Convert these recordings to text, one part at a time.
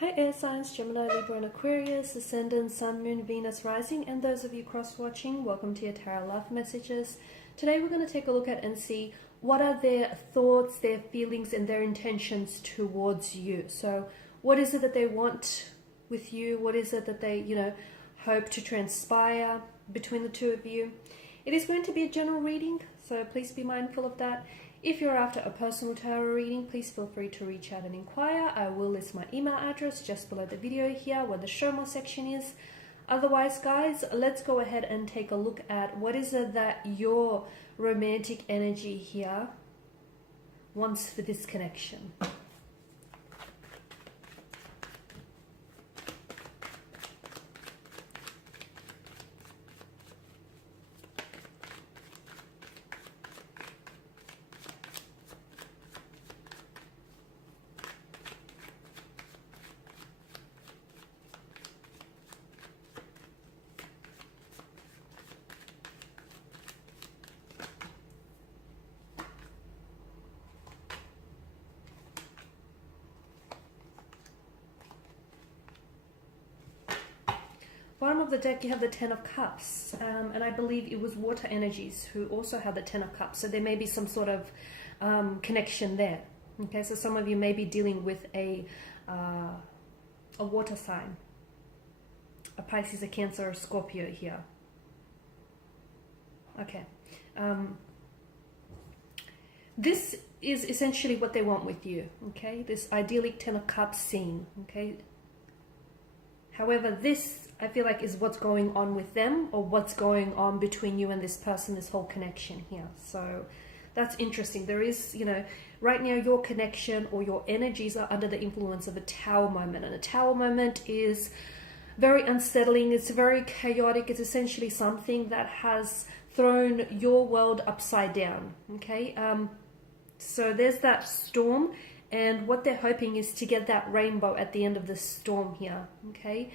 Hi air signs, Gemini, Libra and Aquarius, Ascendant, Sun, Moon, Venus, Rising, and those of you cross-watching, welcome to your Tarot Love Messages. Today we're going to take a look at and see what are their thoughts, their feelings, and their intentions towards you. So what is it that they want with you? What is it that they, hope to transpire between the two of you? It is going to be a general reading, so please be mindful of that. If you're after a personal tarot reading, please feel free to reach out and inquire. I will list my email address just below the video here where the show more section is. Otherwise, guys, let's go ahead and take a look at what is it that your romantic energy here wants for this connection. Bottom of the deck, you have the Ten of Cups, and I believe it was water energies who also had the Ten of Cups, so there may be some sort of connection there. Okay, so some of you may be dealing with a water sign, a Pisces, a Cancer, or Scorpio here. Okay, this is essentially what they want with you. Okay, this idyllic Ten of Cups scene. Okay, however, this I feel like is what's going on with them, or what's going on between you and this person, this whole connection here. So that's interesting. There is, right now your connection or your energies are under the influence of a Tower moment. And a Tower moment is very unsettling. It's very chaotic. It's essentially something that has thrown your world upside down. Okay. So there's that storm. And what they're hoping is to get that rainbow at the end of the storm here. Okay.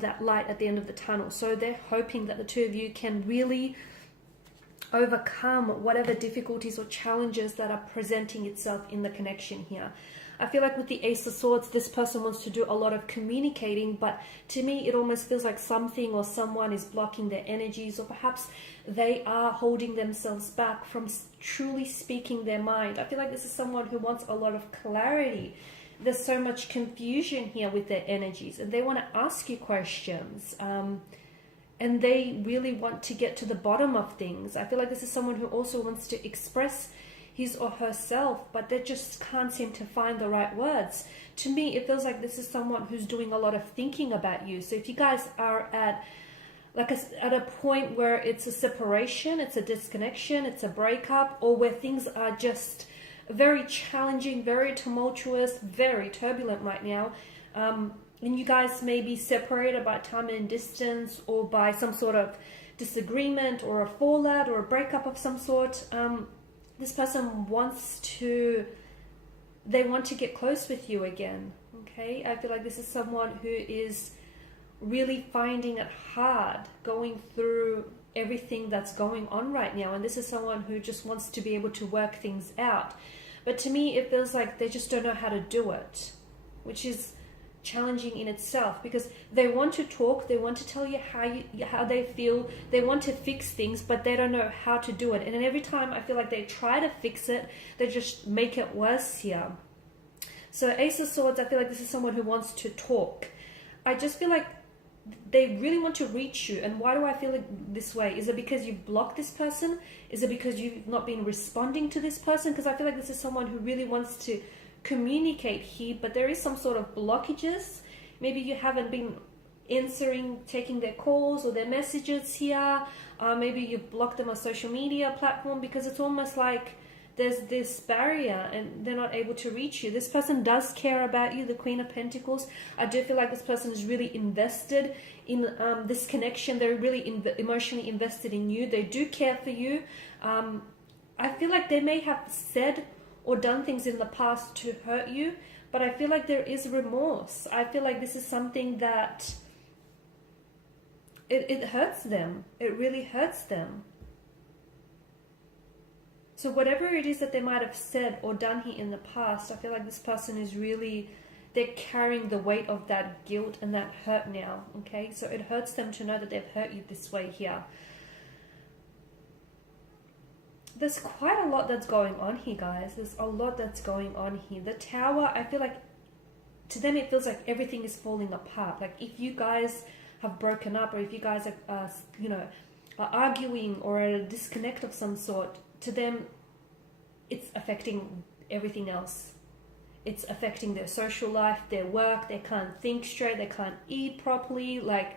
That light at the end of the tunnel. So they're hoping that the two of you can really overcome whatever difficulties or challenges that are presenting itself in the connection here. I feel like with the Ace of Swords, this person wants to do a lot of communicating, but to me it almost feels like something or someone is blocking their energies, or perhaps they are holding themselves back from truly speaking their mind. I feel like this is someone who wants a lot of clarity. There's so much confusion here with their energies, and they want to ask you questions, and they really want to get to the bottom of things. I feel like this is someone who also wants to express his or herself, but they just can't seem to find the right words. To me, it feels like this is someone who's doing a lot of thinking about you. So if you guys are at a point where it's a separation, it's a disconnection, it's a breakup, or where things are just very challenging, very tumultuous, very turbulent right now, and you guys may be separated by time and distance, or by some sort of disagreement, or a fallout, or a breakup of some sort. This person wants to get close with you again. Okay, I feel like this is someone who is really finding it hard going through everything that's going on right now, and this is someone who just wants to be able to work things out. But to me, it feels like they just don't know how to do it, which is challenging in itself, because they want to talk, they want to tell you how they feel, they want to fix things, but they don't know how to do it. And then every time I feel like they try to fix it, they just make it worse here. So Ace of Swords, I feel like this is someone who wants to talk. I just feel like they really want to reach you. And why do I feel it this way? Is it because you blocked this person? Is it because you've not been responding to this person? Because I feel like this is someone who really wants to communicate here, but there is some sort of blockages. Maybe you haven't been answering, taking their calls or their messages here. Maybe you blocked them on social media platform, because it's almost like there's this barrier and they're not able to reach you. This person does care about you, the Queen of Pentacles. I do feel like this person is really invested in this connection. They're really emotionally invested in you. They do care for you. I feel like they may have said or done things in the past to hurt you, but I feel like there is remorse. I feel like this is something that it hurts them. It really hurts them. So whatever it is that they might have said or done here in the past, I feel like this person is really, they're carrying the weight of that guilt and that hurt now, okay? So it hurts them to know that they've hurt you this way here. There's quite a lot that's going on here, guys. There's a lot that's going on here. The Tower, I feel like, to them it feels like everything is falling apart. Like if you guys have broken up, or if you guys are, are arguing or a disconnect of some sort, to them it's affecting everything else. It's affecting their social life, their work. They can't think straight, they can't eat properly. Like,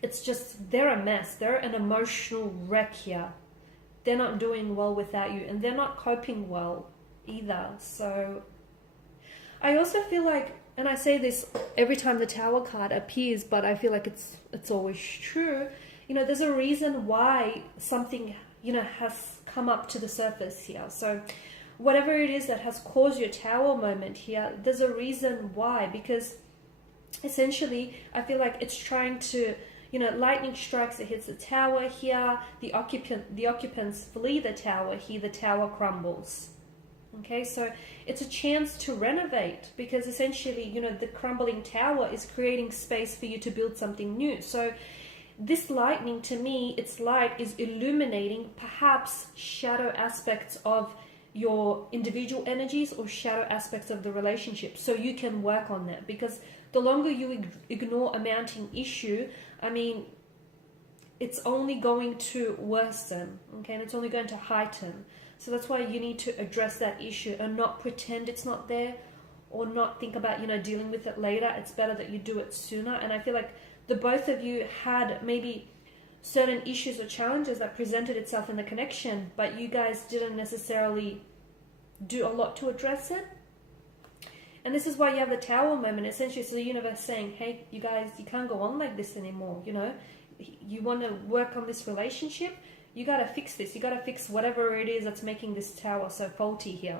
it's just, they're a mess. They're an emotional wreck here. They're not doing well without you, and they're not coping well either. So I also feel like, and I say this every time the Tower card appears, but I feel like it's always true, there's a reason why something, has come up to the surface here. So whatever it is that has caused your Tower moment here, there's a reason why, because essentially I feel like it's trying to, lightning strikes, it hits the Tower here, the occupants flee the Tower here, the Tower crumbles. Okay, so it's a chance to renovate, because essentially, the crumbling Tower is creating space for you to build something new. So this lightning, to me, its light is illuminating perhaps shadow aspects of your individual energies or shadow aspects of the relationship, so you can work on that. Because the longer you ignore a mounting issue, it's only going to worsen, okay, and it's only going to heighten. So that's why you need to address that issue and not pretend it's not there, or not think about, dealing with it later. It's better that you do it sooner. And I feel like the both of you had maybe certain issues or challenges that presented itself in the connection, but you guys didn't necessarily do a lot to address it. And this is why you have the Tower moment, essentially. So the universe saying, hey, you guys, you can't go on like this anymore. You want to work on this relationship, you got to fix this. You got to fix whatever it is that's making this Tower so faulty here.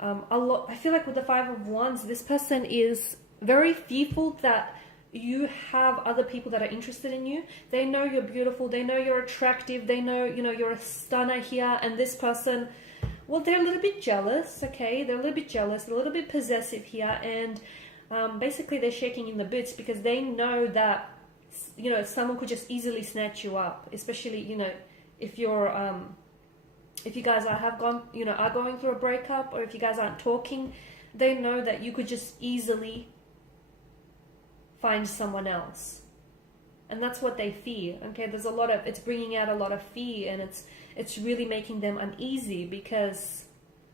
I feel like with the Five of Wands, this person is very fearful that you have other people that are interested in you. They know you're beautiful. They know you're attractive. They know, you're a stunner here. And this person, well, they're a little bit jealous, okay? They're a little bit jealous, a little bit possessive here. And basically they're shaking in the boots, because they know that, someone could just easily snatch you up, especially, if you're, if you guys are going through a breakup, or if you guys aren't talking, they know that you could just easily find someone else. And that's what they fear, okay? There's it's bringing out a lot of fear, and it's really making them uneasy, because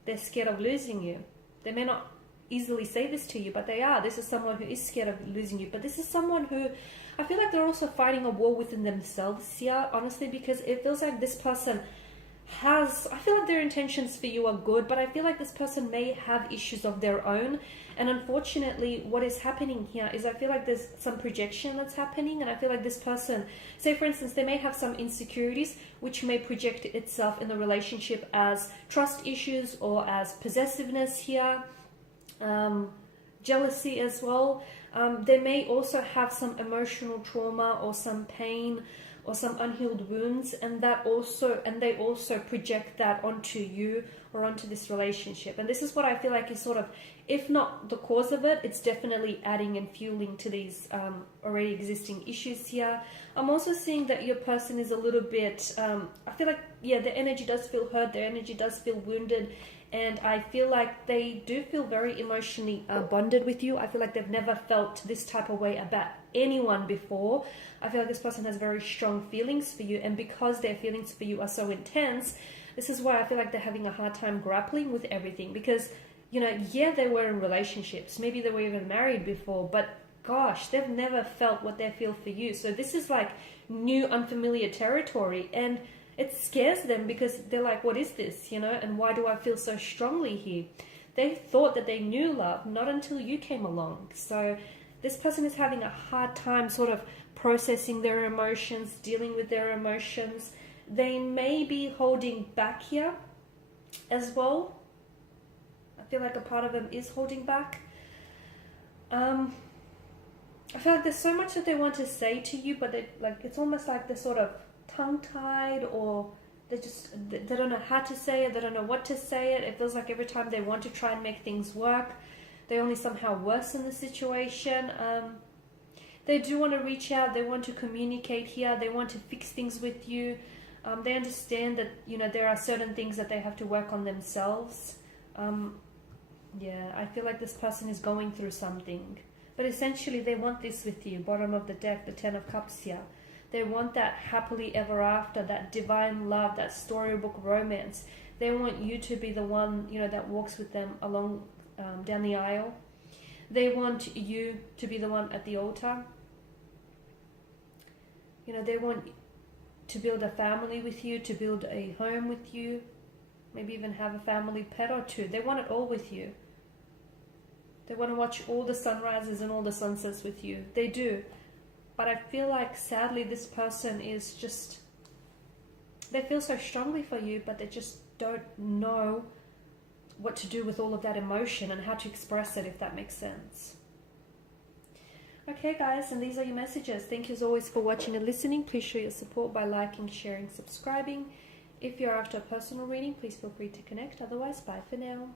they're scared of losing you. They may not easily say this to you, but they are. This is someone who is scared of losing you, but this is someone who, I feel like they're also fighting a war within themselves here, honestly, because it feels like this person I feel like their intentions for you are good, but I feel like this person may have issues of their own. And unfortunately, what is happening here is, I feel like there's some projection that's happening, and I feel like this person, say for instance, they may have some insecurities which may project itself in the relationship as trust issues, or as possessiveness here, jealousy as well. They may also have some emotional trauma, or some pain, or some unhealed wounds, and they also project that onto you, or onto this relationship. And this is what I feel like is sort of, if not the cause of it, it's definitely adding and fueling to these already existing issues here. I'm also seeing that your person is a little bit, I feel like, yeah, their energy does feel hurt, their energy does feel wounded, and I feel like they do feel very emotionally bonded with you. I feel like they've never felt this type of way about anyone before. I feel like this person has very strong feelings for you, and because their feelings for you are so intense, this is why I feel like they're having a hard time grappling with everything. Because, yeah, they were in relationships, maybe they were even married before, but gosh, they've never felt what they feel for you. So this is like new, unfamiliar territory, and it scares them, because they're like, what is this, and why do I feel so strongly here? They thought that they knew love, not until you came along. So this person is having a hard time sort of processing their emotions, dealing with their emotions. They may be holding back here as well. I feel like a part of them is holding back. I feel like there's so much that they want to say to you, but it's almost like they're sort of tongue-tied, or they don't know how to say it, they don't know what to say it. It feels like every time they want to try and make things work, they only somehow worsen the situation. They do want to reach out, they want to communicate here, they want to fix things with you. They understand that, you know, there are certain things that they have to work on themselves. Yeah, I feel like this person is going through something. But essentially they want this with you. Bottom of the deck, the Ten of Cups here. They want that happily ever after, that divine love, that storybook romance. They want you to be the one, you know, that walks with them along down the aisle. They want you to be the one at the altar. You know, they want to build a family with you, to build a home with you, maybe even have a family pet or two. They want it all with you. They want to watch all the sunrises and all the sunsets with you. They do. But I feel like, sadly, this person is just... They feel so strongly for you, but they just don't know what to do with all of that emotion and how to express it, if that makes sense. Okay, guys, and these are your messages. Thank you as always for watching and listening. Please show your support by liking, sharing, subscribing. If you're after a personal reading, please feel free to connect. Otherwise, bye for now.